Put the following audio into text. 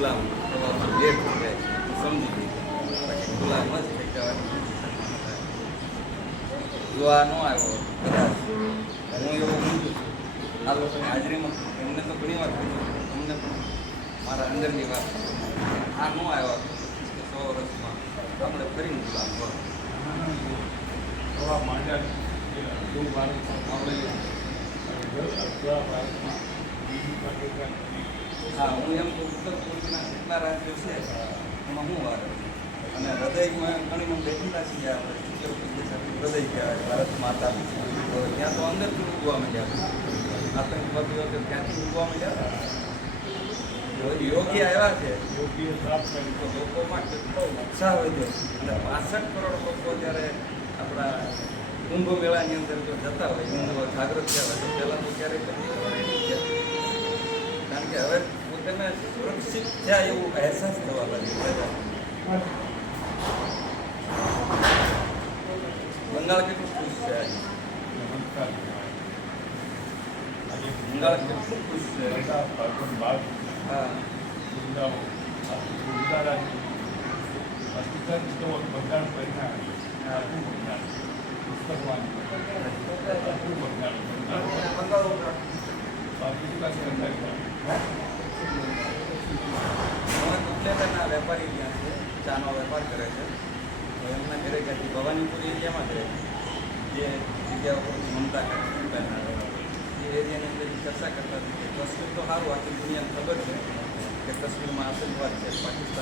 ગુલામ થવામાં લેટ થઈ જાય સમજી લીધું પછી ગુલામ જ થઈ જવાની જો આ ન આવ્યો કદાચ હું એવું સમજું છું આ લોકોની હાજરીમાં એમને તો ઘણી વાર કીધું અમને પણ મારા અંદરની વાત આ ન આવ્યો કે 100 વર્ષમાં આપણે ફરી ગુલામ કરો હા હું એમ તો ઉત્તર પૂર્વના જેટલા રાજ્યો છે એમાં હું વાર અને હૃદયમાં ઘણી મને બેઠેલા છીએ આપણે હૃદય કહેવાય ભારત માતા તો ત્યાં તો અંદરથી ઉગવા માંડ્યા આતંકવાદીઓ તો ત્યાંથી ઉગવા માંડ્યા યોગી આવ્યા છે યોગીએ સાફ કરી તો લોકોમાં કેટલો ઉત્સાહ વધ્યો અને 65 કરોડ લોકો જ્યારે આપણા કુંભ મેળાની અંદર જો જતા હોય હિન્દુઓ જાગૃત થયા હોય તો પહેલાં તો ક્યારેય તકલીફ કારણ કે હવે પોતાને સુરક્ષિત થયા એવું અહેસાસ થવા લાગ્યો બંગાળ કેટલું ખુશ છે બંગાળ કેટલું ખુશ છે હા ઉપલેટાના વેપારી ત્યાં છે ચાનો વેપાર કરે છે તો એમના ઘરે ગયા ભવાનીપુરી એરિયામાં જ રહે જે જગ્યા ઉપરથી મમતા કરે એ એરિયાની અંદર ચર્ચા કરતા હતી કે કાશ્મીર તો સારું આખી દુનિયાને ખબર છે કે કાશ્મીરમાં આતંકવાદ છે પાકિસ્તાન